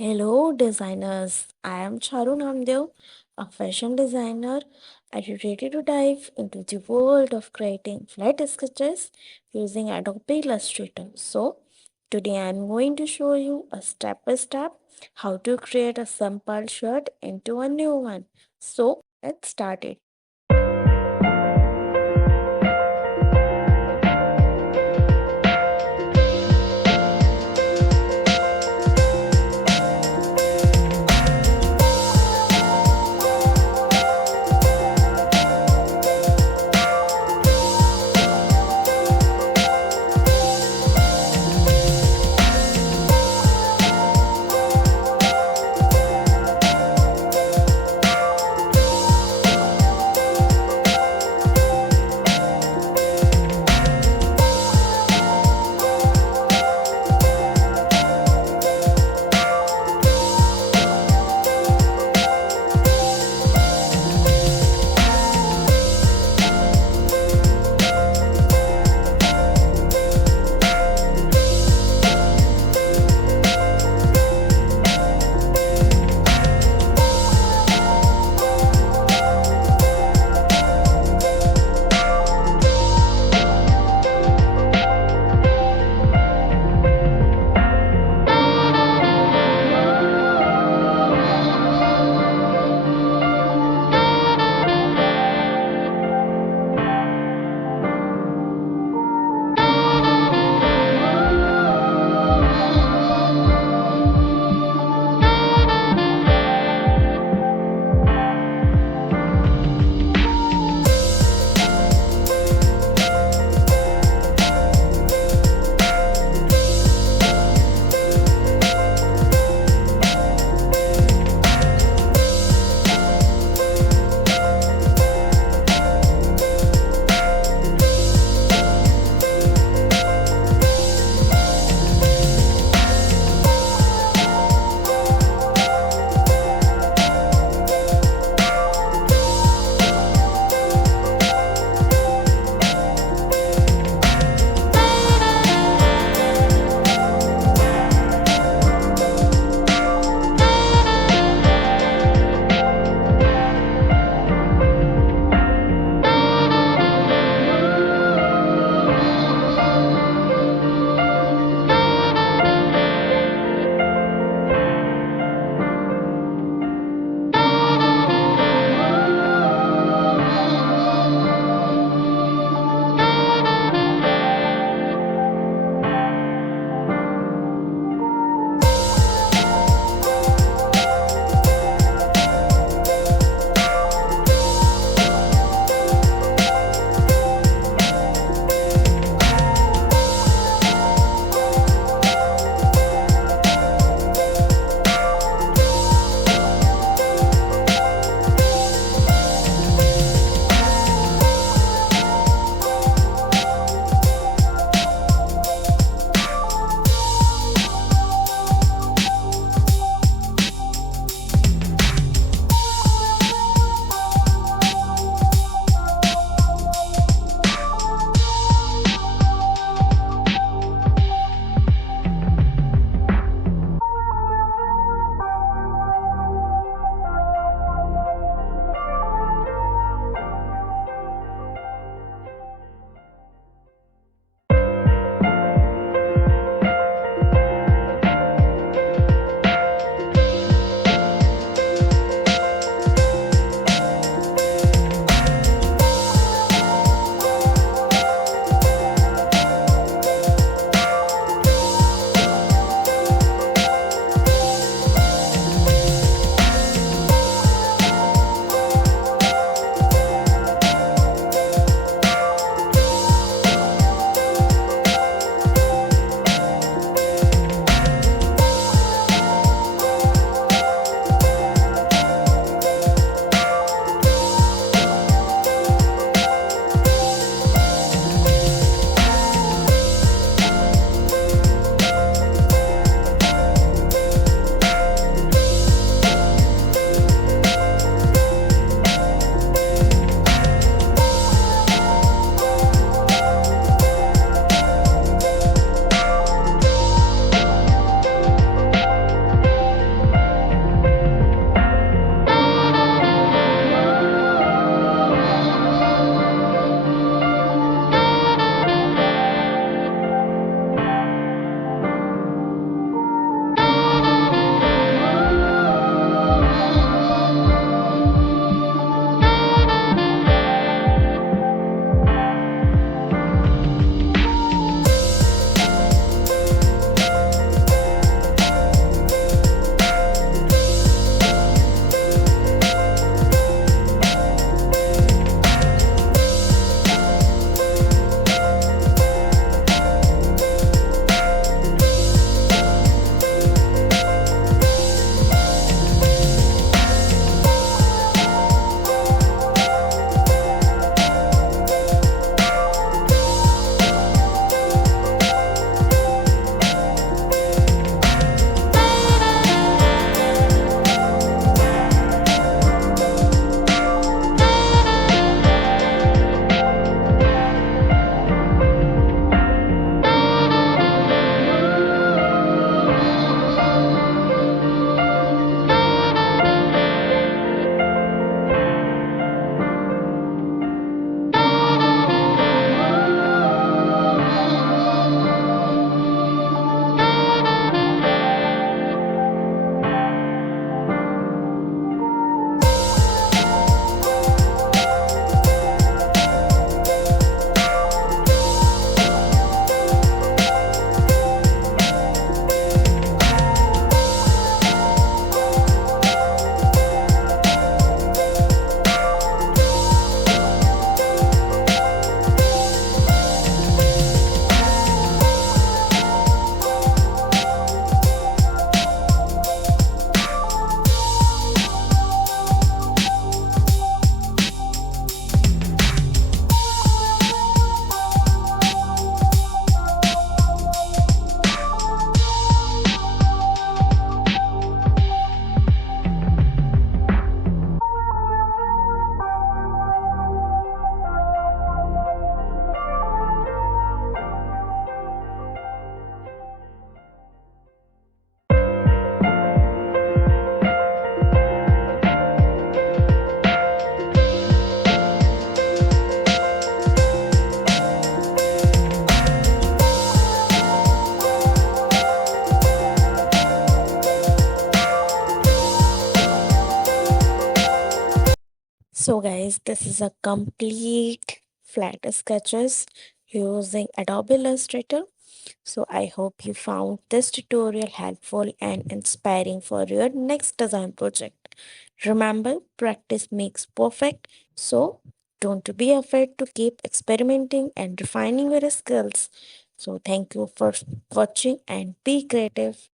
Hello, designers. I am Charu Namdev, a fashion designer. Are you ready to dive into the world of creating flat sketches using Adobe Illustrator? Today I am going to show you a step by step how to create a simple shirt into a new one. Let's start it. So guys, this is a complete flat sketches using Adobe Illustrator. So I hope you found this tutorial helpful and inspiring for your next design project. Remember, practice makes perfect. So don't be afraid to keep experimenting and refining your skills. So thank you for watching and be creative.